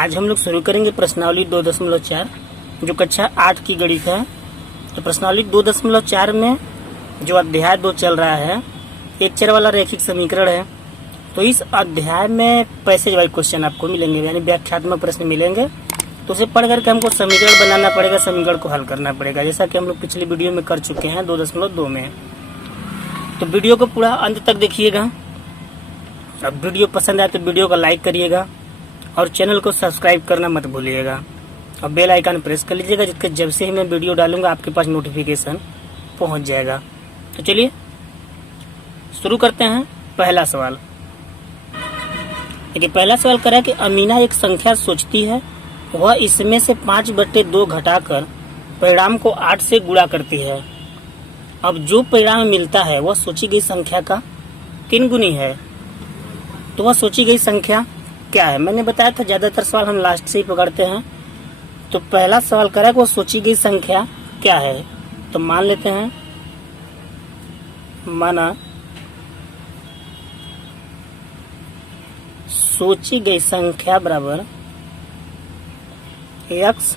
आज हम लोग शुरू करेंगे प्रश्नावली 2.4 जो कक्षा 8 की गणित है। तो प्रश्नावली 2.4 में जो अध्याय 2 चल रहा है, एक चर वाला रैखिक समीकरण है। तो इस अध्याय में पैसेज वाइज क्वेश्चन आपको मिलेंगे, यानी व्याख्यात्मक प्रश्न मिलेंगे। तो उसे पढ़ करके हमको समीकरण बनाना पड़ेगा, समीकरण को हल करना पड़ेगा, जैसा कि हम लोग पिछली वीडियो में कर चुके हैं 2.2 में। तो वीडियो को पूरा अंत तक देखिएगा। अब वीडियो पसंद आए तो वीडियो को लाइक करिएगा और चैनल को सब्सक्राइब करना मत भूलिएगा और बेल आइकन प्रेस कर लीजिएगा, जिसके जब से ही मैं वीडियो डालूंगा आपके पास नोटिफिकेशन पहुंच जाएगा। तो चलिए शुरू करते हैं। पहला सवाल देखिए, पहला सवाल करा है कि अमीना एक संख्या सोचती है, वह इसमें से 5/2 घटाकर परिणाम को 8 से गुणा करती है। अब जो परिणाम मिलता है वह सोची गई संख्या का किन गुनी है। तो वह सोची गई संख्या क्या है। मैंने बताया था ज्यादातर सवाल हम लास्ट से ही पकड़ते हैं। तो पहला सवाल करा कि वो सोची गई संख्या क्या है। तो मान लेते हैं, माना सोची गई संख्या बराबर x।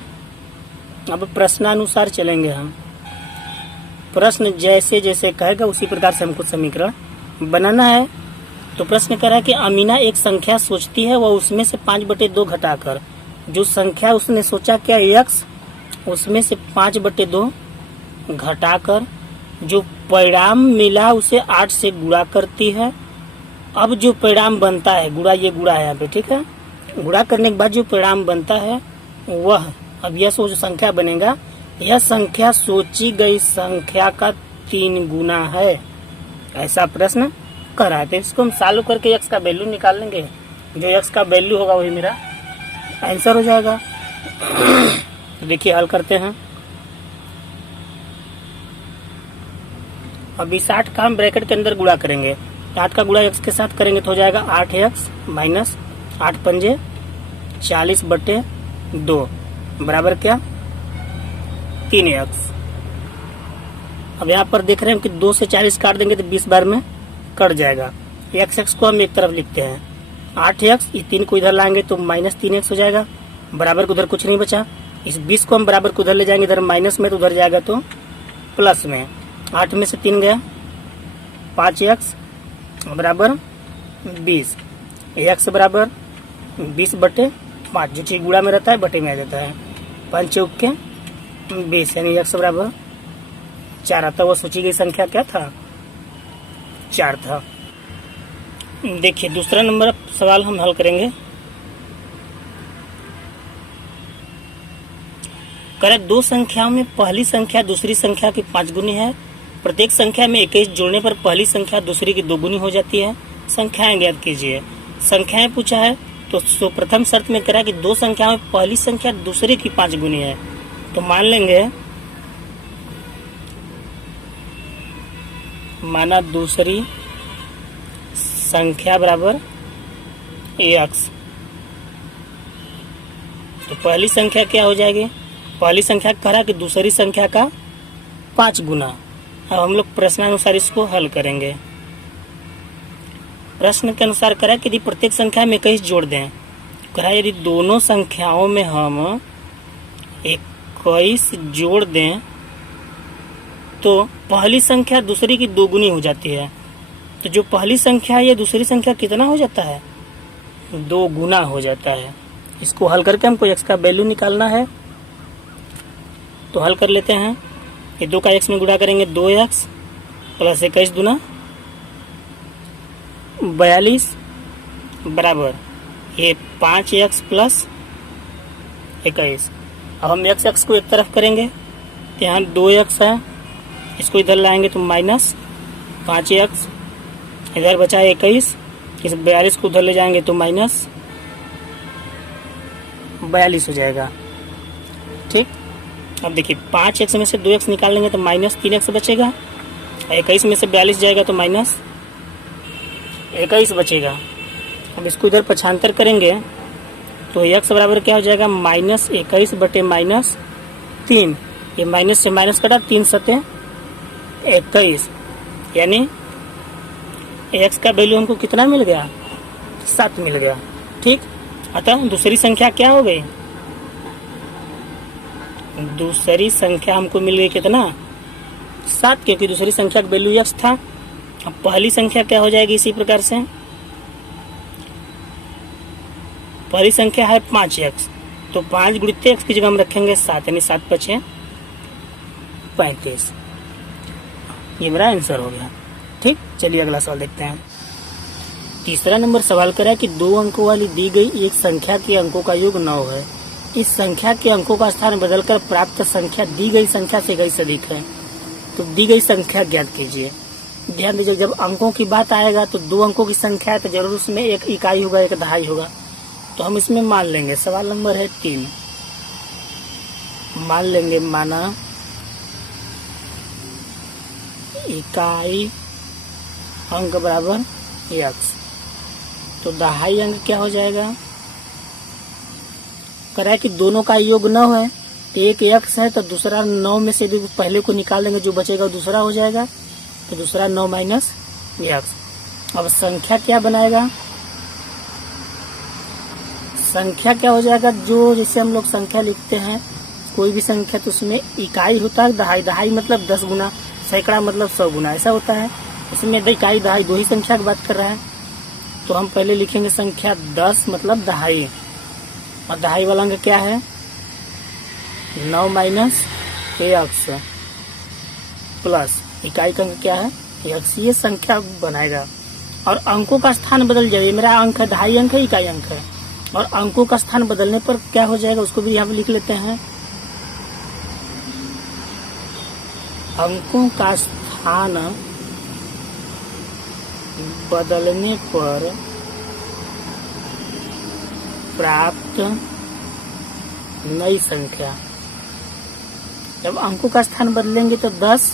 अब प्रश्नानुसार चलेंगे हम, प्रश्न जैसे जैसे कहेगा उसी प्रकार से हमको समीकरण बनाना है। तो प्रश्न कह रहा है कि अमीना एक संख्या सोचती है, वह उसमें से 5/2 घटाकर, जो संख्या उसने सोचा क्या x, उसमें से 5/2 घटाकर जो परिणाम मिला उसे 8 से गुणा करती है। अब जो परिणाम बनता है, गुणा, ये गुणा है यहाँ पे, ठीक है। गुणा करने के बाद जो परिणाम बनता है वह, अब यह जो संख्या बनेगा, यह संख्या सोची गई संख्या का 3 गुना है। ऐसा प्रश्न करा है। तो इसको हम सॉल्व करके x का वैल्यू निकाल लेंगे। जो x का वैल्यू होगा वही मेरा आंसर हो जाएगा। तो देखिए हल करते हैं। अब इस 8 का हम ब्रैकेट के अंदर गुणा करेंगे। 8 का गुणा x के साथ करेंगे तो हो जाएगा 8x माइनस 8 पंजे 40/2 बराबर क्या 3x। अब यहाँ पर देख रहे हैं कि 2 से 40 काट देंगे तो 20 बार में कट जाएगा। x को हम एक तरफ लिखते हैं, 8x, ये 3 को इधर लाएंगे तो माइनस 3x हो जाएगा, बराबर को उधर कुछ नहीं बचा। इस 20 को हम बराबर को उधर ले जाएंगे, इधर माइनस में तो उधर जाएगा तो प्लस में। 8 में से 3 गया, 5x बराबर 20, x बराबर 20/5, जो चीज गुणा में रहता है बटे में आ जाता है। 5 चौक के 20, यानी x बराबर 4 आता। वो सोची गई संख्या क्या था, 4 था। देखिए दूसरा नंबर सवाल हम हल करेंगे। करे 2 संख्याओं में पहली संख्या दूसरी संख्या की 5 गुनी है। प्रत्येक संख्या में 21 जोड़ने पर पहली संख्या दूसरी की 2 गुनी हो जाती है। संख्याएं ज्ञात कीजिए। संख्याएं पूछा है तो प्रथम शर्त में करा कि 2 संख्याओं में पहली संख्या दूसरी की 5 गुनी है। तो मान लेंगे, माना दूसरी संख्या बराबर x। तो पहली संख्या क्या हो जाएगी, पहली संख्या करा कि दूसरी संख्या का 5 गुना। अब हम लोग प्रश्नानुसार इसको हल करेंगे। प्रश्न के अनुसार करा कि यदि प्रत्येक संख्या में 21 जोड़ दें, करा यदि दोनों संख्याओं में हम 21 जोड़ दें तो पहली संख्या दूसरी की 2 गुनी हो जाती है। तो जो पहली संख्या है ये दूसरी संख्या कितना हो जाता है, 2 गुना हो जाता है। इसको हल करके हमको x का वैल्यू निकालना है। तो हल कर लेते हैं। ये 2 का x में गुणा करेंगे, 2x प्लस 21 दूना 42 बराबर ये 5x प्लस 21। अब हम x को एक तरफ करेंगे तो यहाँ 2x है, इसको इधर लाएंगे तो माइनस 5x, इधर बचा 21, इस 42 को उधर ले जाएंगे तो माइनस 42 हो जाएगा। ठीक। अब देखिए 5x में से 2x निकाल लेंगे तो माइनस 3x बचेगा, 21 में से 42 जाएगा तो माइनस 21 बचेगा। अब इसको इधर पक्षांतर करेंगे तो x बराबर क्या हो जाएगा, माइनस 21 बटे माइनस 3। ये माइनस से माइनस कटा, 3 सते 21, यानी x का वैल्यू हमको कितना मिल गया, 7 मिल गया। ठीक। अतः दूसरी संख्या क्या हो गई, दूसरी संख्या हमको मिल गई कितना 7, क्योंकि दूसरी संख्या का वैल्यू x था। अब पहली संख्या क्या हो जाएगी इसी प्रकार से, पहली संख्या है 5x, तो 5 गुणित x की जगह हम रखेंगे 7, यानी 7 × 5 = 35। ये मेरा आंसर हो गया। ठीक, चलिए अगला सवाल देखते हैं। तीसरा नंबर सवाल करा है कि 2 अंकों वाली दी गई एक संख्या के अंकों का योग 9 है। इस संख्या के अंकों का स्थान बदलकर प्राप्त संख्या दी गई संख्या से कई से अधिक है, तो दी गई संख्या ज्ञात कीजिए। ध्यान दीजिए, जब अंकों की बात आएगा तो 2 अंकों की संख्या है तो जरूर उसमें एक इकाई होगा, एक दहाई होगा, तो हम इसमें मान लेंगे। सवाल नंबर है 3, मान लेंगे, माना इकाई अंक बराबर x, तो दहाई अंक क्या हो जाएगा, करा कि दोनों का योग 9 है, तो एक x है तो दूसरा 9 में से पहले को निकाल देंगे, जो बचेगा दूसरा हो जाएगा, तो दूसरा 9 - x। अब संख्या क्या बनाएगा, संख्या क्या हो जाएगा, जो जैसे हम लोग संख्या लिखते हैं कोई भी संख्या तो उसमें इकाई होता है, दहाई, दहाई मतलब 10 गुना, सैकड़ा मतलब 100 गुना, ऐसा होता है। इसमें इकाई दहाई दो ही संख्या की बात कर रहा है, तो हम पहले लिखेंगे संख्या 10 मतलब दहाई, और दहाई वाला अंक क्या है 9 - x प्लस इकाई का अंक क्या है x, ये संख्या बनाएगा। और अंकों का स्थान बदल जाए, मेरा अंक है दहाई अंक है, इकाई अंक है, और अंकों का स्थान बदलने पर क्या हो जाएगा उसको भी यहाँ पे लिख लेते हैं। अंकों का स्थान बदलने पर प्राप्त नई संख्या, जब अंकों का स्थान बदलेंगे तो 10,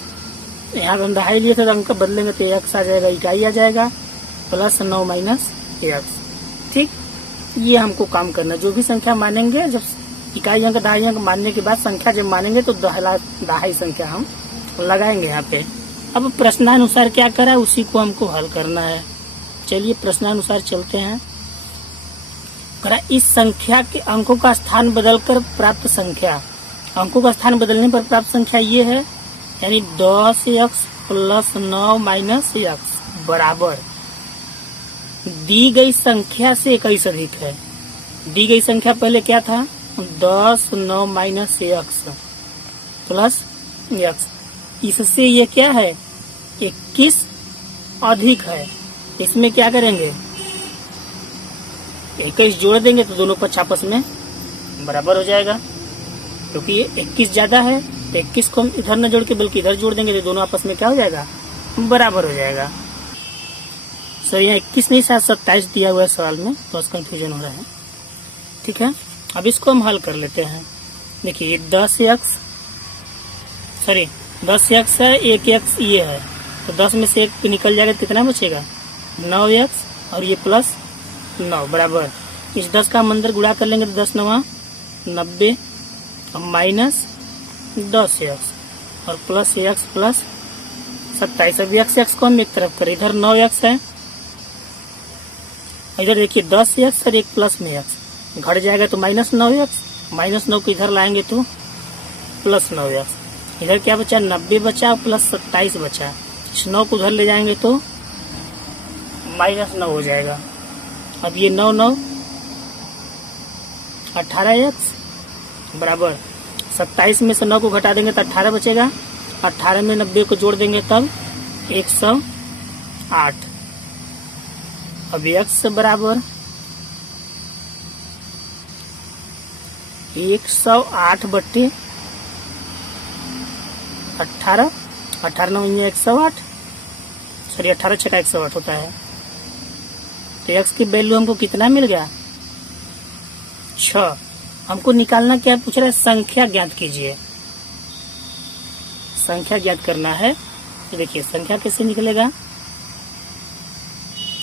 यहाँ हम दहाई लिए थे तो अंक बदलेंगे तो x आ जाएगा, इकाई आ जाएगा, प्लस 9 - x। ठीक, ये हमको काम करना, जो भी संख्या मानेंगे, जब इकाई अंक दहाई अंक मानने के बाद संख्या जब मानेंगे तो दहाई संख्या हम लगाएंगे यहाँ पे। अब प्रश्नानुसार क्या करा है उसी को हमको हल करना है। चलिए प्रश्नानुसार चलते हैं। करा इस संख्या के अंकों का स्थान बदलकर प्राप्त संख्या, अंकों का स्थान बदलने पर प्राप्त संख्या ये है, यानी 10x + 9 - x बराबर दी गई संख्या से 21 अधिक है। दी गई संख्या पहले क्या था 10 9 - x प्लस x, इससे ये क्या है 21 अधिक है। इसमें क्या करेंगे 21 जोड़ देंगे तो दोनों पक्ष आपस में बराबर हो जाएगा, क्योंकि ये 21 ज्यादा है तो 21 को हम इधर न जोड़ के बल्कि इधर जोड़ देंगे तो दोनों आपस में क्या हो जाएगा बराबर हो जाएगा। सर यहाँ 21 नहीं शायद 27 दिया हुआ है सवाल में, तो बस कंफ्यूजन हो रहा है। ठीक है, अब इसको हम हल कर लेते हैं। देखिए 10x है, 1x ये है, तो 10 में से 1 निकल जाएगा, कितना बचेगा 9x और ये प्लस 9 बराबर, इस 10 का हम अंदर गुणा कर लेंगे तो 10 9 90 और माइनस 10x और प्लस x प्लस 27। अब x को हम एक तरफ करें, इधर 9x है, इधर देखिए 10x और एक प्लस में x घट जाएगा तो -9x, -9 को इधर लाएंगे तो प्लस 9x, इधर क्या बचा 90 बचा प्लस 27 बचा, इस 9 को उधर ले जाएंगे तो -9 हो जाएगा। अब ये 9 9 18x बराबर 27 में से 9 को घटा देंगे तो 18 बचेगा, 18 में 90 को जोड़ देंगे तब 108। अब x बराबर 108 बट्टे 18, 18 9 108, सॉरी 18 6 108 होता है। तो x की वैल्यू हमको कितना मिल गया 6। हमको निकालना क्या पूछ रहा है, संख्या ज्ञात कीजिए। संख्या ज्ञात करना है, तो देखिए संख्या कैसे निकलेगा।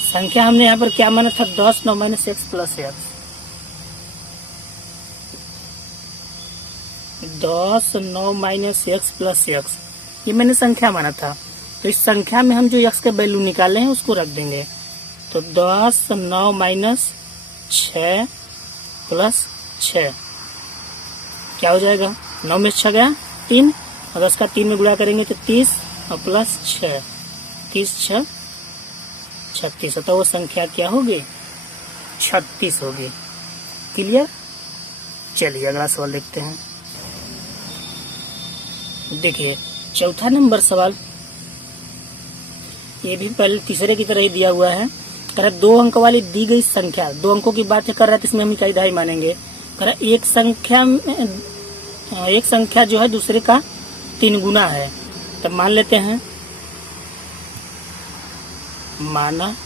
संख्या हमने यहाँ पर क्या माना था 10 9 - x plus x, 10 9 - x plus x, ये मैंने संख्या माना था। तो इस संख्या में हम जो x के वैल्यू निकाले हैं उसको रख देंगे, तो 10 9 - 6 प्लस 6 क्या हो जाएगा, 9 में 6 गया 3 और 10 का 3 में गुणा करेंगे तो 30 और प्लस 6, 30 6 36, तो वो संख्या क्या होगी, 36 होगी। क्लियर। चलिए अगला सवाल देखते हैं। देखिए चौथा नंबर सवाल, ये भी पहले तीसरे की तरह ही दिया हुआ है। कह रहा 2 अंक वाली दी गई संख्या, 2 अंकों की बात कर रहा है तो इसमें हम इकाई दहाई मानेंगे। कह रहा एक संख्या जो है दूसरे का 3 गुना है, तब मान लेते हैं, माना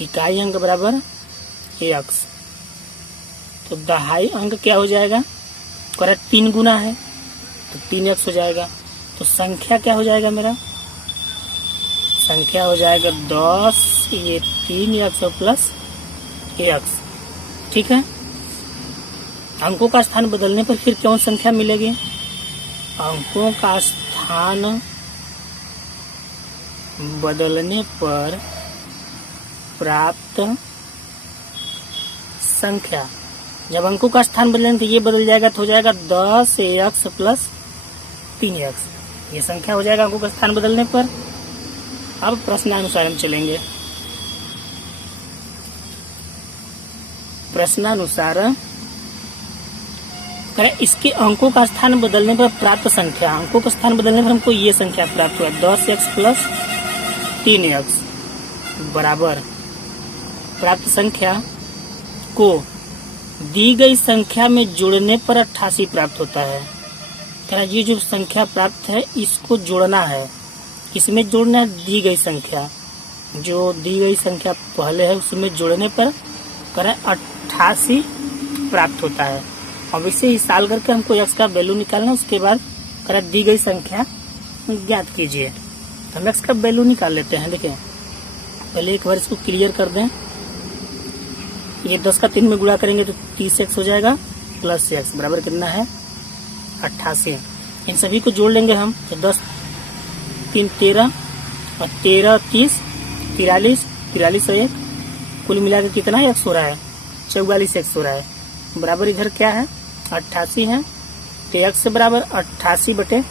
इकाई अंक बराबर x, तो दहाई अंक क्या हो जाएगा, कह रहा 3 गुना है तो 3x हो जाएगा। तो संख्या क्या हो जाएगा, मेरा संख्या हो जाएगा 10, ये 3x प्लस x। ठीक है। अंकों का स्थान बदलने पर फिर कौन संख्या मिलेगी, अंकों का स्थान बदलने पर प्राप्त संख्या, जब अंकों का स्थान बदलेंगे तो ये बदल जाएगा तो हो जाएगा 10x प्लस 3x, ये संख्या हो जाएगा अंकों का स्थान बदलने पर। अब प्रश्नानुसार हम चलेंगे। प्रश्नानुसार करें इसके अंकों का स्थान बदलने पर प्राप्त संख्या, अंकों का स्थान बदलने पर हमको ये संख्या प्राप्त हुआ 10x प्लस 3x बराबर प्राप्त संख्या को दी गई संख्या में जोड़ने पर 88 प्राप्त होता है। कह ये जो संख्या प्राप्त है इसको जोड़ना है, किसमें जोड़ना है, दी गई संख्या, जो दी गई संख्या पहले है उसमें जोड़ने पर करें 88 प्राप्त होता है। अब इसे हिसाब करके हमको x का वैल्यू निकालना, उसके बाद करें दी गई संख्या ज्ञात कीजिए। तो हम x का वैल्यू निकाल लेते हैं। देखिए पहले एक बार इसको क्लियर कर दें, ये 10 का 3 में गुणा करेंगे तो 30x हो जाएगा प्लस x बराबर कितना है 88। इन सभी को जोड़ लेंगे हम, तो 10 3 13 और 13 30 43 43 और 1 कुल मिलाकर कितना x हो रहा है, 44x हो रहा है। बराबर इधर क्या है 88 है, तो x बराबर 88 बटे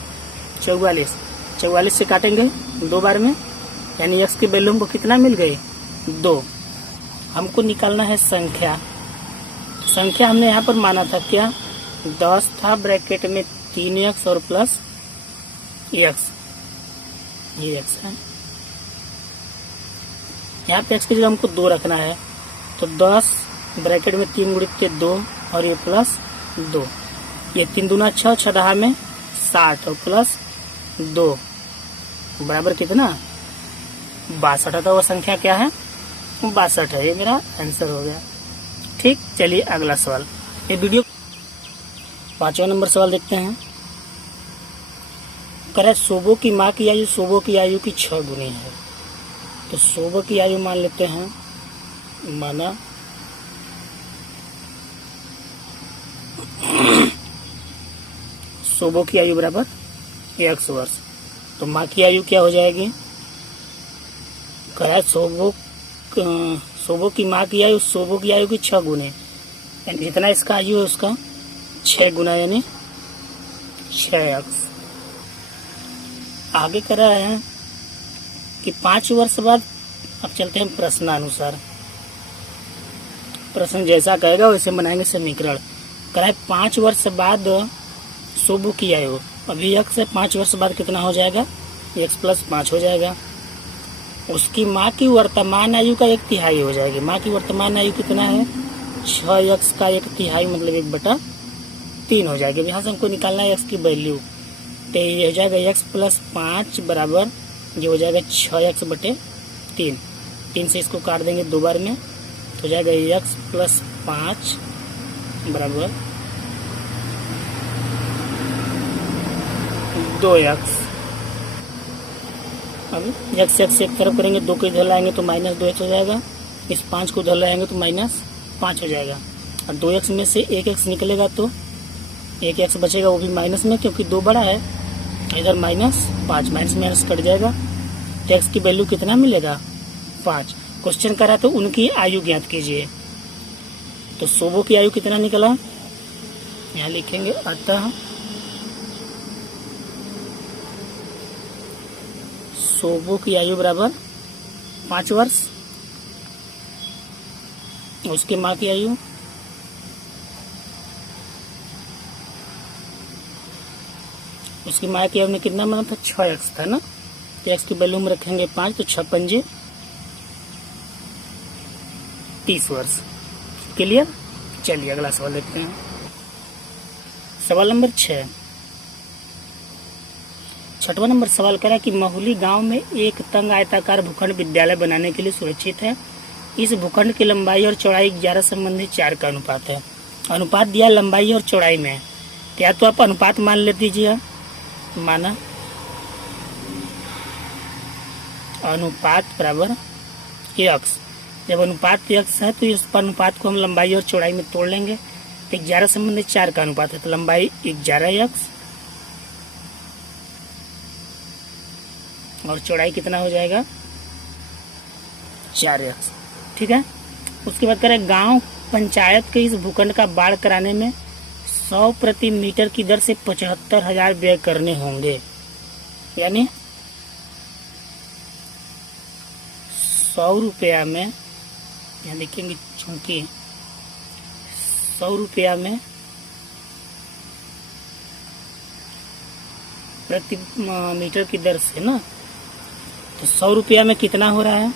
44, 44 से काटेंगे 2 बार में, यानी x की वैल्यू हमको कितना मिल गई 2। हमको निकालना है संख्या, संख्या हमने यहाँ पर माना था क्या 10 था, ब्रैकेट में 3x और प्लस x, ये x है, यहाँ पे x की जगह हमको 2 रखना है, तो 10 ब्रैकेट में 3 गुणित के 2 और ये प्लस 2, ये 3 दूना 6, 6 दहा में 60 और प्लस 2 बराबर कितना 62। तो वह संख्या क्या है 62 है, ये मेरा आंसर हो गया। ठीक। चलिए अगला सवाल, ये वीडियो 5वां नंबर सवाल देखते हैं। करे सोबो की माँ की आयु सोबो की आयु की 6 गुनी है, तो सोबो की आयु मान लेते हैं, माना सोबो की आयु बराबर 1 वर्ष, तो माँ की आयु क्या हो जाएगी, कहा सोबो की माँ की आयु सोबो की आयु की 6 गुने, यानी जितना इसका आयु है उसका 6 गुना यानी 6x। आगे कर रहा है कि 5 वर्ष बाद, अब चलते हैं प्रश्नानुसार, प्रश्न जैसा कहेगा वैसे बनाएंगे समीकरण। कह है 5 वर्ष बाद सोबो की आयु, अभी x से 5 वर्ष बाद कितना हो जाएगा x प्लस 5 हो जाएगा, उसकी माँ की वर्तमान आयु का 1/3 हो जाएगी। माँ की वर्तमान आयु कितना है 6x का 1/3 मतलब 1/3 हो जाएगी। यहाँ से हमको निकालना है x की वैल्यू, तो ये हो जाएगा x प्लस 5 बराबर ये हो जाएगा 6x बटे 3, 3 से इसको काट देंगे 2 बार में, तो हो जाएगा x प्लस 5 बराबर 2x। अब x से एक तरफ करेंगे, 2 को इधर लाएंगे तो माइनस 2x हो जाएगा, इस 5 को उधर लाएंगे तो माइनस 5 हो जाएगा, और 2x में से 1x निकलेगा तो 1x बचेगा, वो भी माइनस में क्योंकि 2 बड़ा है, इधर माइनस 5, माइनस माइनस कट जाएगा, तो x की वैल्यू कितना मिलेगा 5। क्वेश्चन करा तो उनकी आयु ज्ञात कीजिए, तो तो सोबो की आयु कितना निकला, यहाँ लिखेंगे अतः सोबो की आयु बराबर 5 वर्ष। उसकी माँ की आयु में कितना बना था, 6x था ना, तो x की वैल्यू में रखेंगे 5, तो 6 पंजे 30 वर्ष। क्लियर। चलिए अगला सवाल देखते हैं। सवाल नंबर 6, छठवां नंबर सवाल करा कि महुली गांव में एक तंग आयताकार भूखंड विद्यालय बनाने के लिए सुरक्षित है। इस भूखंड की लंबाई और चौड़ाई 11 संबंधी 4 का अनुपात है। अनुपात दिया लंबाई और चौड़ाई में, या तो आप अनुपात मान ले दीजिए, माना अनुपात बराबर x। जब अनुपात x है तो इस अनुपात को हम लंबाई और चौड़ाई में तोड़ लेंगे, तो 11 संबंधी 4 का अनुपात है, तो लंबाई 11x और चौड़ाई कितना हो जाएगा 4x। ठीक है। उसके बाद करें गांव पंचायत के इस भूखंड का बाढ़ कराने में 100 प्रति मीटर की दर से 75,000 व्यय करने होंगे। यानी 100 रुपया में, यहाँ देखेंगे चूंकि 100 रुपया में प्रति मीटर की दर से ना, तो 100 रुपया में कितना हो रहा है,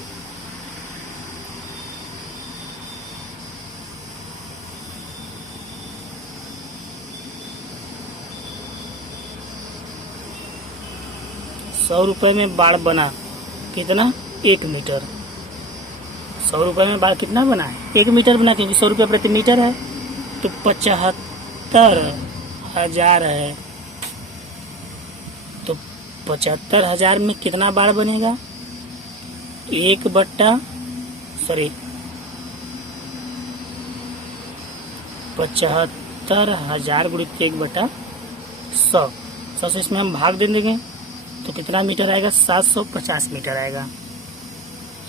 ₹100 में बाढ़ बना कितना, 1 मीटर। 100 रुपये में बाढ़ कितना बना है, 1 मीटर बना, क्योंकि 100 रुपया प्रति मीटर है, तो 75,000 है। तो 75,000 में कितना बाढ़ बनेगा, 75,000 गुणित 1/100। 100 से इसमें हम भाग दे देंगे तो कितना मीटर आएगा, 750 मीटर आएगा।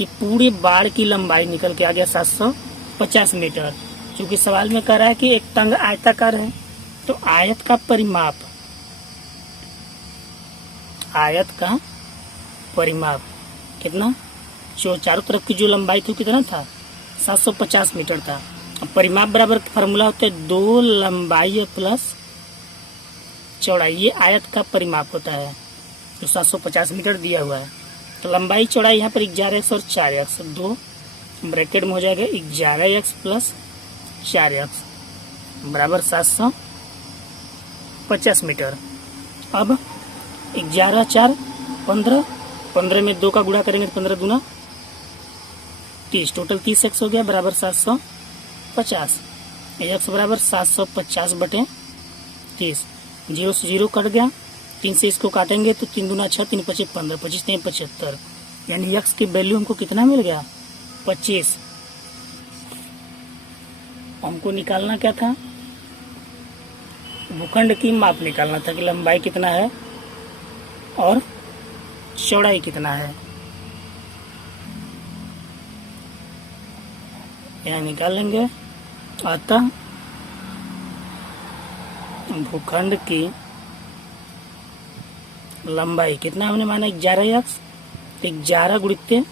ये पूरी बाढ़ की लंबाई निकल के आ गया 750 मीटर। क्योंकि सवाल में कह रहा है कि एक तंग आयताकार है, तो आयत का परिमाप कितना, जो चारों तरफ की जो लंबाई थी कितना था, 750 मीटर था। अब परिमाप बराबर फार्मूला होता है 2 लंबाई प्लस चौड़ाई, ये आयत का परिमाप होता है जो 750 मीटर दिया हुआ है। तो लंबाई चौड़ाई यहाँ पर 11x और 4x, 2 ब्रैकेट में हो जाएगा 11x प्लस 4x बराबर 750 मीटर। अब 11 4 15, 15 में 2 का गुणा करेंगे तो 15 दूना 30, टोटल 30x हो गया बराबर 750। x बराबर 750 बटे 30, 0 से 0 कट गया, 3 से इसको काटेंगे तो 3 दूना 6, 3 पचे 15, 25 3 75, यानी x की वैल्यू हमको कितना मिल गया, 25। हमको निकालना क्या था, भूखंड की माप निकालना था कि लंबाई कितना है और चौड़ाई कितना है। यहाँ निकाल लेंगे। अतः भूखंड की लंबाई कितना हमने माना 11x, तो 11 गुणित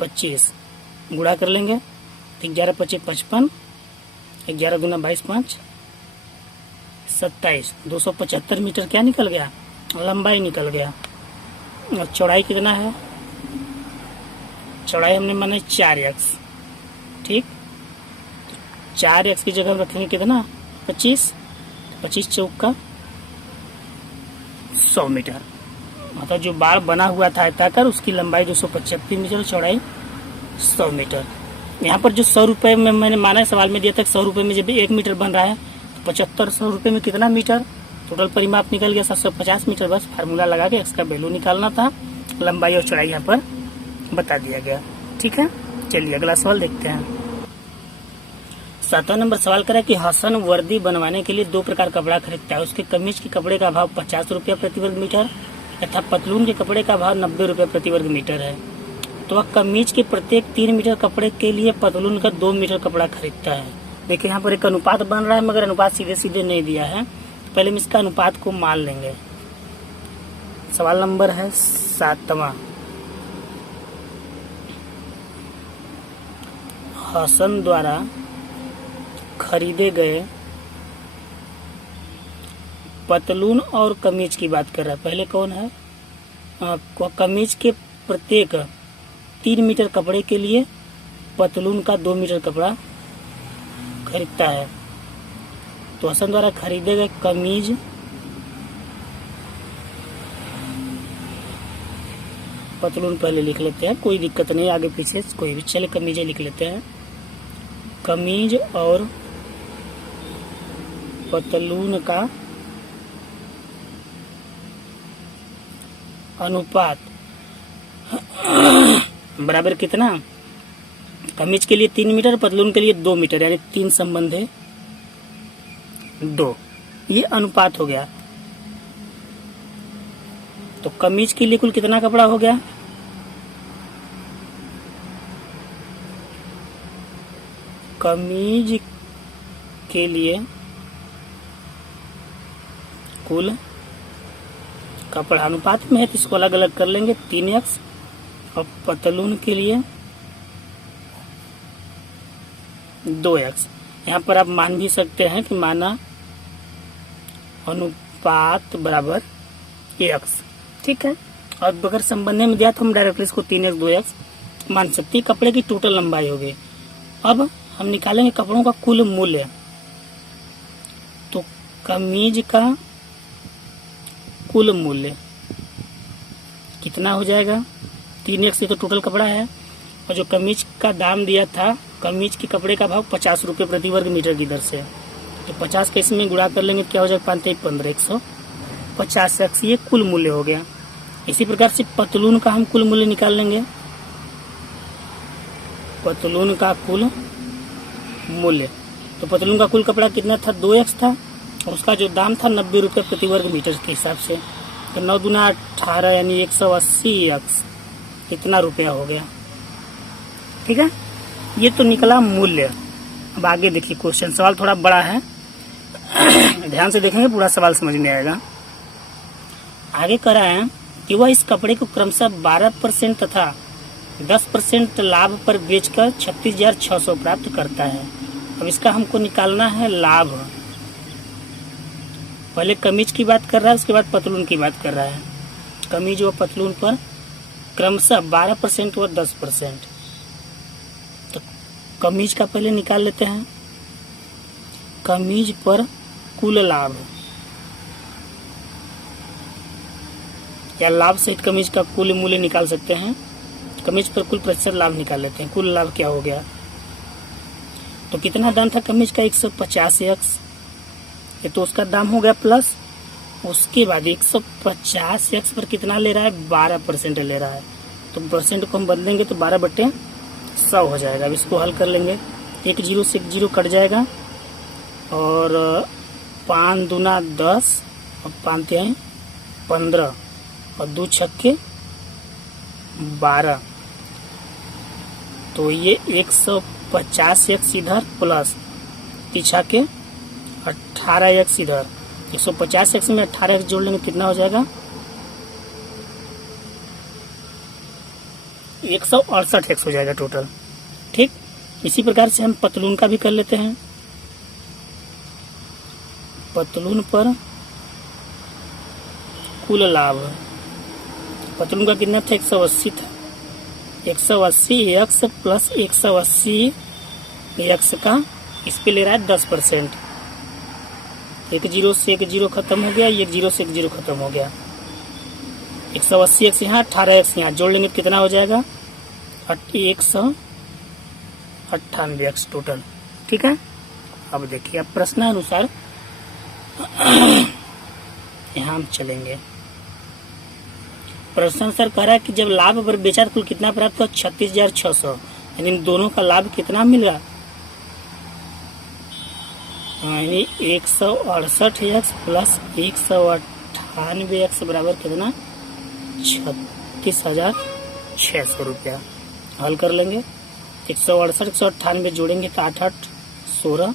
25 गुणा कर लेंगे तो 11 पचे 55, 11 दूना 22 5 27, 275 मीटर क्या निकल गया, लंबाई निकल गया। और चौड़ाई कितना है, चौड़ाई हमने माना 4x। ठीक, 4x की जगह रखेंगे कितना 25, 25 चौक का 100 मीटर। मतलब जो बाढ़ बना हुआ था आयताकार उसकी लंबाई 275 मीटर, चौड़ाई 100 मीटर। यहाँ पर जो 100 रुपये में मैंने माना है, सवाल में दिया था 100 रुपये में जब 1 मीटर बन रहा है तो 75 रुपये में कितना मीटर, टोटल परिमाप निकल गया 750 मीटर। बस फार्मूला लगा के इसका वैल्यू निकालना था, लंबाई और चौड़ाई यहाँ पर बता दिया गया। ठीक है, चलिए अगला सवाल देखते हैं। 7वां नंबर सवाल करा कि हसन वर्दी बनवाने के लिए 2 प्रकार कपड़ा खरीदता है। उसके कमीज के कपड़े का भाव 50 रुपया प्रति वर्ग मीटर तथा पतलून के कपड़े का भाव 90 रुपये प्रति वर्ग मीटर है। तो वह कमीज के प्रत्येक 3 मीटर कपड़े के लिए पतलून का 2 मीटर कपड़ा खरीदता है। देखिए यहाँ पर एक अनुपात बन रहा है, मगर अनुपात सीधे सीधे नहीं दिया है। पहले हम इसका अनुपात को मान लेंगे। सवाल नंबर है 7वां। हसन द्वारा खरीदे गए पतलून और कमीज की बात कर रहा है। पहले कौन है? कमीज के प्रत्येक 3 मीटर कपड़े के लिए पतलून का 2 मीटर कपड़ा खरीदता है। तो हसन द्वारा खरीदे गए कमीज पतलून पहले लिख लेते हैं, कोई दिक्कत नहीं, आगे पीछे कोई भी चले, कमीजें लिख लेते हैं। कमीज और पतलून का अनुपात बराबर कितना? कमीज के लिए 3 मीटर, पतलून के लिए 2 मीटर, यानी 3 संबंध है 2। ये अनुपात हो गया। तो कमीज के लिए कुल कितना कपड़ा हो गया? कमीज के लिए कुल कपड़ा अनुपात में है, तो इसको अलग अलग कर लेंगे 3x, और पतलून के लिए 2x। यहाँ पर आप मान भी सकते हैं कि माना अनुपात बराबर x, ठीक है। और अगर संबंध में दिया तो हम डायरेक्टली इसको 3x 2x मान सकते हैं। कपड़े की टोटल लंबाई हो गई। अब हम निकालेंगे कपड़ों का कुल मूल्य। तो कमीज का कुल मूल्य कितना हो जाएगा? 3x ये तो टोटल कपड़ा है, और जो कमीज का दाम दिया था, कमीज के कपड़े का भाव 50 रुपये प्रति वर्ग मीटर की दर से। तो 50 के इसमें गुणा कर लेंगे, क्या हो जाएगा? 5 15 150x, ये कुल मूल्य हो गया। इसी प्रकार से पतलून का हम कुल मूल्य निकाल लेंगे। पतलून का कुल मूल्य, तो पतलून का कुल कपड़ा कितना था? 2x था, और उसका जो दाम था 90 रुपये प्रति वर्ग मीटर के हिसाब से। तो 9 दूना 18, यानी 180x कितना रुपया हो गया, ठीक है। ये तो निकला मूल्य। अब आगे देखिए क्वेश्चन, सवाल थोड़ा बड़ा है, ध्यान से देखेंगे पूरा सवाल समझ में आएगा। आगे करा है कि वह इस कपड़े को क्रमशः 12% तथा 10% लाभ पर बेचकर 36,600 प्राप्त करता है। अब इसका हमको निकालना है लाभ। पहले कमीज की बात कर रहा है, उसके बाद पतलून की बात कर रहा है। कमीज व पतलून पर क्रमशः 12% व 10%। तो कमीज का पहले निकाल लेते हैं। कमीज पर कुल लाभ, या लाभ सहित कमीज का कुल मूल्य निकाल सकते हैं। कमीज पर कुल प्रतिशत लाभ निकाल लेते हैं। कुल लाभ क्या हो गया? तो कितना दाम था कमीज का? 150x, ये तो उसका दाम हो गया प्लस, उसके बाद 150x पर कितना ले रहा है? 12% ले रहा है। तो परसेंट को हम बदलेंगे तो 12/100 हो जाएगा। अब इसको हल कर लेंगे, 1 0 से 1 0 कट जाएगा, और 5 दूना 10, और 5 3 15, और 2 छक्के 12। तो ये 150x इधर प्लस पीछा के 18x इधर। 150x में 18x जोड़ लेंगे, कितना हो जाएगा? 168x हो जाएगा टोटल, ठीक। इसी प्रकार से हम पतलून का भी कर लेते हैं। पतलून पर कुल लाभ, पतलून का कितना था? 180 था। 180x प्लस 180x का इस पे ले रहा है 10%। 1 0 से 1 0 खत्म हो गया, 1 0 से 1 0 खत्म हो गया। 180x यहाँ, 18x यहाँ, जोड़ लेंगे कितना हो जाएगा? 198x टोटल, ठीक है। अब देखिए, अब प्रश्नानुसार यहाँ हम चलेंगे। प्रश्नानुसार कह रहा है कि जब लाभ पर बेचा तो कुल कितना प्राप्त हुआ? 36,600, यानी इन दोनों का लाभ कितना मिला? यानी 168x प्लस 198x बराबर कितना? 36,600 रुपया। हल कर लेंगे, 168 198 जोड़ेंगे तो 8 8 16,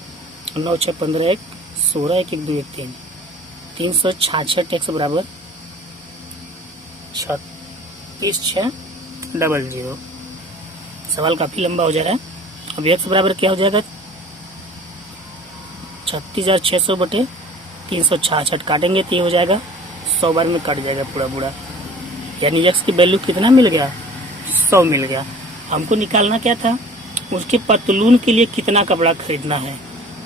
9 6 15 1 16 1 1 2 1 3 366 x बराबर 36 6 00। सवाल काफी लंबा हो जा रहा है। अब x बराबर क्या हो जाएगा 36,600 बटे 366 काटेंगे तो ये हो जाएगा 100 बार में कट जाएगा पूरा पूरा, यानी x की वैल्यू कितना मिल गया 100 मिल गया। हमको निकालना क्या था उसके पतलून के लिए कितना कपड़ा खरीदना है,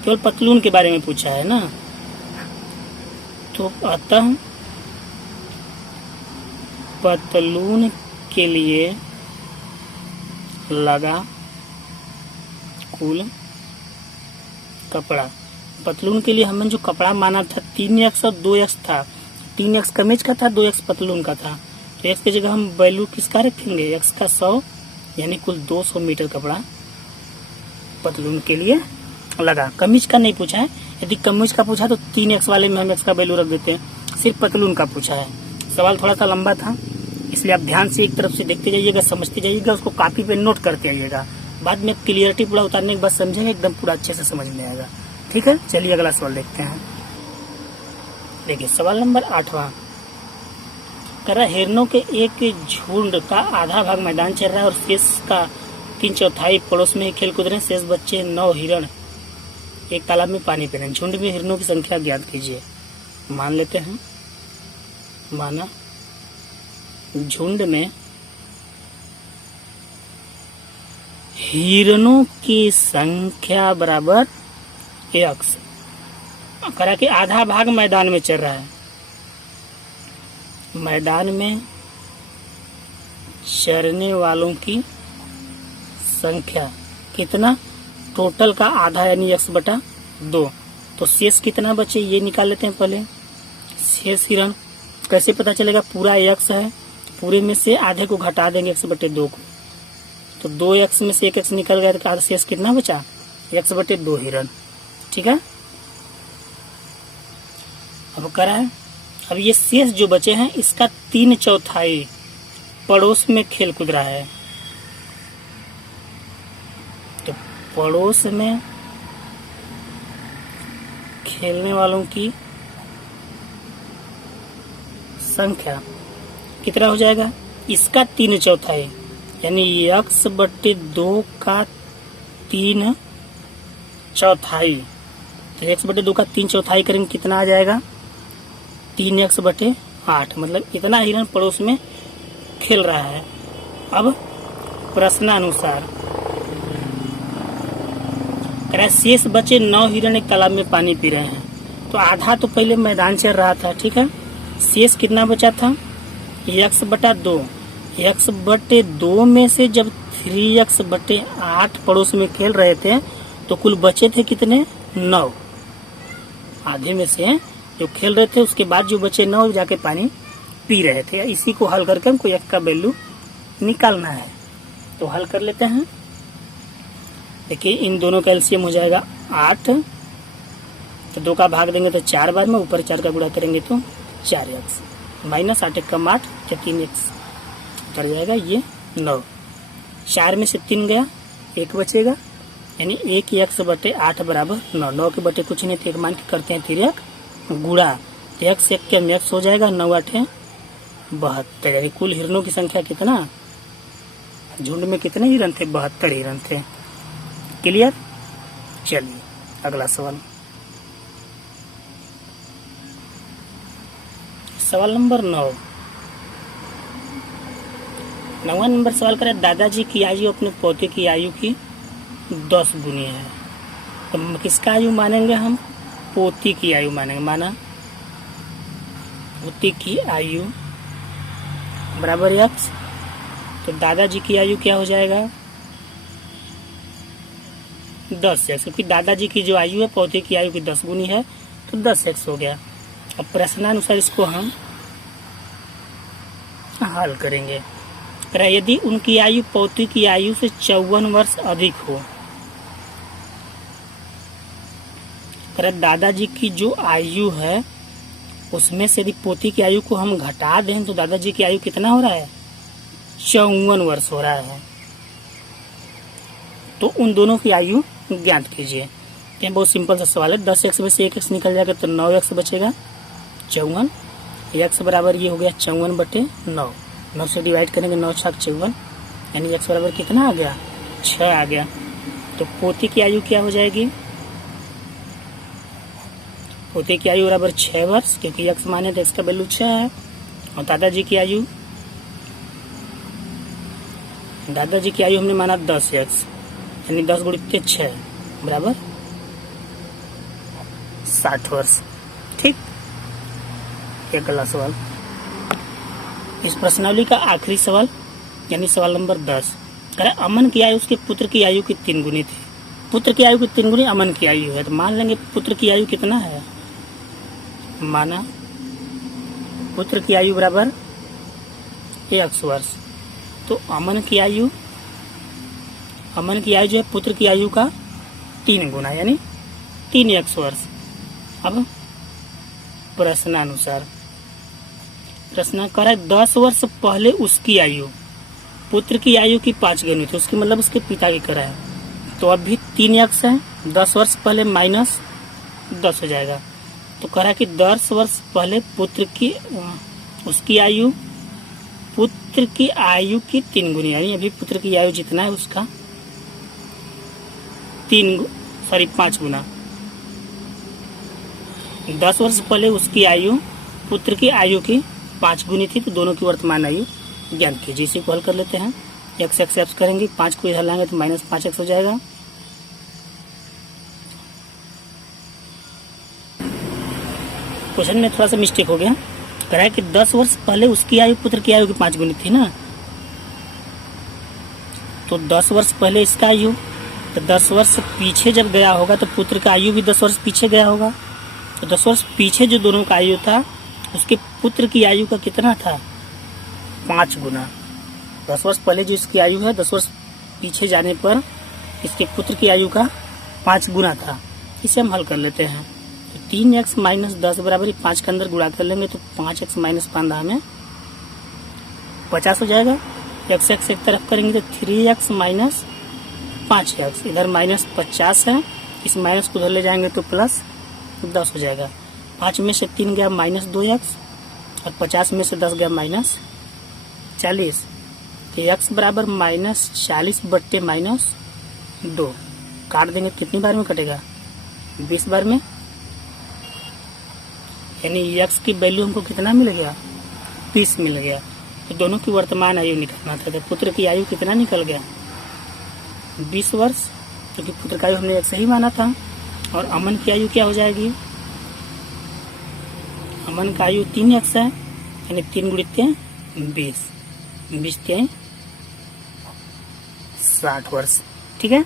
केवल पतलून के बारे में पूछा है ना। तो अतः पतलून के लिए लगा कुल कपड़ा, पतलून के लिए हमने जो कपड़ा माना था 3x और 2x था, 3x कमीज का था 2x पतलून का था, तो x की जगह हम वैल्यू किसका रखेंगे x का 100, यानी कुल 200 मीटर कपड़ा पतलून के लिए लगा। कमीज का नहीं पूछा है, यदि कमीज का पूछा तो 3x वाले में हम x का वैल्यू रख देते हैं, सिर्फ पतलून का पूछा है। सवाल थोड़ा सा लंबा था, इसलिए आप ध्यान से एक तरफ से देखते जाइएगा, समझते जाइएगा, उसको कॉपी पे नोट करते आइएगा, बाद में क्लियरिटी पूरा उतारने के बाद समझेंगे, एकदम पूरा अच्छे से समझ में आएगा। ठीक है, चलिए अगला सवाल देखते हैं। देखिए सवाल नंबर 8वां कह रहा हिरणों के एक झुंड का आधा भाग मैदान चल रहा है और शेष का 3/4 पड़ोस में खेल कूद रहे हैं, शेष बच्चे 9 हिरण एक तालाब में पानी पी रहे हैं। झुंड में हिरणों की संख्या ज्ञात कीजिए। मान लेते हैं, माना झुंड में हिरणों की संख्या बराबर x, करा कि आधा भाग मैदान में चल रहा है, मैदान में चरने वालों की संख्या कितना, टोटल का आधा यानी x बटा 2, तो शेष कितना बचे ये निकाल लेते हैं। पहले शेष हिरण कैसे पता चलेगा, पूरा x है, पूरे में से आधे को घटा देंगे x बटे 2 को, तो 2x में से 1x निकल गया तो आधा शेष कितना बचा x बटे 2 हिरण। ठीक है, अब करा है, अब ये शेष जो बचे हैं इसका 3/4 पड़ोस में खेल कूद रहा है, तो पड़ोस में खेलने वालों की संख्या कितना हो जाएगा, इसका 3/4 यानी x बटे 2 का 3/4, तो x बटे 2 का 3/4 करेंगे कितना आ जाएगा 3x बटे 8, मतलब इतना हिरण पड़ोस में खेल रहा है। अब प्रश्नानुसार शेष बचे 9 हिरण एक तालाब में पानी पी रहे हैं, तो आधा तो पहले मैदान चल रहा था। ठीक है, शेष कितना बचा था x बटा 2, x बटे 2 में से जब 3x बटे 8 पड़ोस में खेल रहे थे तो कुल बचे थे कितने 9, आधे में से जो खेल रहे थे उसके बाद जो बचे 9 जाके पानी पी रहे थे। इसी को हल करके हमको x का वैल्यू निकालना है, तो हल कर लेते हैं। देखिए इन दोनों का एलसीएम हो जाएगा 8, तो 2 का भाग देंगे तो 4 बार में, ऊपर 4 का गुणा करेंगे तो 4x, माइनस 8 कम 8 या 3x कर जाएगा, ये 9, 4 में से 3 गया 1 बचेगा, यानी 1x बटे 8 बराबर 9, 9 के बटे कुछ नहीं, 1 मान के करते हैं 3 गुणा, तो x 1 के x हो जाएगा, 9 8 72, यानी कुल हिरणों की संख्या कितना, झुंड में कितने हिरण थे 72 हिरण थे। क्लियर, चलिए अगला सवाल, सवाल नंबर 9वां नंबर सवाल करें दादाजी की आयु अपने पोते की आयु की 10 गुनी है, तो किसका आयु मानेंगे हम, पोती की आयु मानेंगे। माना पोती की आयु बराबर x, तो दादाजी की आयु क्या हो जाएगा 10x, क्योंकि दादाजी की जो आयु है पोते की आयु की 10 गुनी है, तो 10x हो गया। अब प्रश्नानुसार इसको हम हल करेंगे। यदि उनकी आयु पोती की आयु से 54 वर्ष अधिक हो, दादाजी की जो आयु है उसमें से यदि पोती की आयु को हम घटा दें तो दादाजी की आयु कितना हो रहा है 54 वर्ष हो रहा है। तो उन दोनों की आयु ज्ञात कीजिए। ये बहुत सिंपल सा सवाल है। 10x में से 1x निकल जाएगा तो 9x बचेगा 54। x बराबर ये हो गया 54/9। 9 से डिवाइड करेंगे 9 छाक 54, यानी x बराबर कितना आ गया 6 आ गया। तो पोते की आयु क्या हो जाएगी? पोते की आयु बराबर 6 वर्ष, क्योंकि x माने तो x का वैल्यू 6 है। और दादाजी की आयु हमने माना 10x, यानी 10 गुणित 6 बराबर 60 वर्ष। ठीक, एक अगला सवाल। इस प्रश्नावली का आखिरी सवाल यानी सवाल नंबर 10 कह रहा है अमन की आयु उसके पुत्र की आयु की 3 गुनी थी। पुत्र की आयु की 3 गुनी अमन की आयु है, तो मान लेंगे पुत्र की आयु कितना है। माना पुत्र की आयु बराबर 1 वर्ष, तो अमन की आयु जो है पुत्र की आयु का 3 गुना यानी 3x वर्ष। अब प्रश्नानुसार प्रश्न कर रहा है 10 वर्ष पहले उसकी आयु पुत्र की आयु की 5 गुनी थी, उसकी मतलब उसके पिता की करा है। तो अब भी 3x है, 10 वर्ष पहले माइनस 10 हो जाएगा। तो कह रहा है कि 10 वर्ष पहले उसकी आयु पुत्र की आयु की 3 गुनी, यानी अभी पुत्र की आयु जितना है उसका 5 गुना। 10 वर्ष पहले उसकी आयु पुत्र की आयु की 5 गुनी थी, तो दोनों की वर्तमान आयु ज्ञात कीजिए। इसी को हल कर लेते हैं। x एक्सेप्ट करेंगे, 5 को इधर लाएंगे तो -5x हो जाएगा। क्वेश्चन में थोड़ा सा मिस्टेक हो गया। कह रहा है कि 10 वर्ष पहले उसकी आयु पुत्र की आयु की 5 गुनी थी ना, तो 10 वर्ष पहले इसका आयु, तो 10 वर्ष पीछे जब गया होगा तो पुत्र का आयु भी 10 वर्ष पीछे गया होगा। तो 10 वर्ष पीछे जो दोनों का आयु था उसके पुत्र की आयु का कितना था 5 गुना। 10 वर्ष पहले जो इसकी आयु है 10 वर्ष पीछे जाने पर इसके पुत्र की आयु का 5 गुना था। इसे हम हल कर लेते हैं। तो 3x - 10 बराबर 5 के अंदर गुणा कर लेंगे तो 5x - 15 में 50 हो जाएगा। x एक तरफ करेंगे तो 3x - 5x, इधर -50 है, इस माइनस को उधर ले जाएंगे तो +10 हो जाएगा। 5 में से 3 गया -2x और 50 में से 10 गया -40। तो x बराबर -40/- 2 काट देंगे कितनी बार में कटेगा 20 बार में, यानी x की वैल्यू हमको कितना मिल गया 20 मिल गया। तो दोनों की वर्तमान आयु निकालना था। तो पुत्र की आयु कितना निकल गया 20 वर्ष, क्योंकि पुत्र का आयु हमने x ही माना था। और अमन की आयु क्या हो जाएगी, अमन का आयु 3x है, यानी 3 गुणित 20, 20 × 60 वर्ष। ठीक है,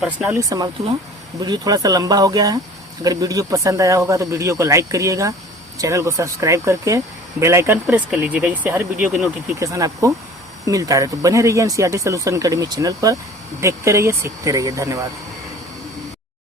प्रश्नावली समाप्त हुआ। वीडियो थोड़ा सा लंबा हो गया है। अगर वीडियो पसंद आया होगा तो वीडियो को लाइक करिएगा, चैनल को सब्सक्राइब करके बेल आइकन प्रेस कर लीजिएगा, जिससे हर वीडियो की नोटिफिकेशन आपको मिलता रहे। तो बने रहिए एनसीईआरटी सॉल्यूशन एकेडमी चैनल पर, देखते रहिए, सीखते रहिए। धन्यवाद।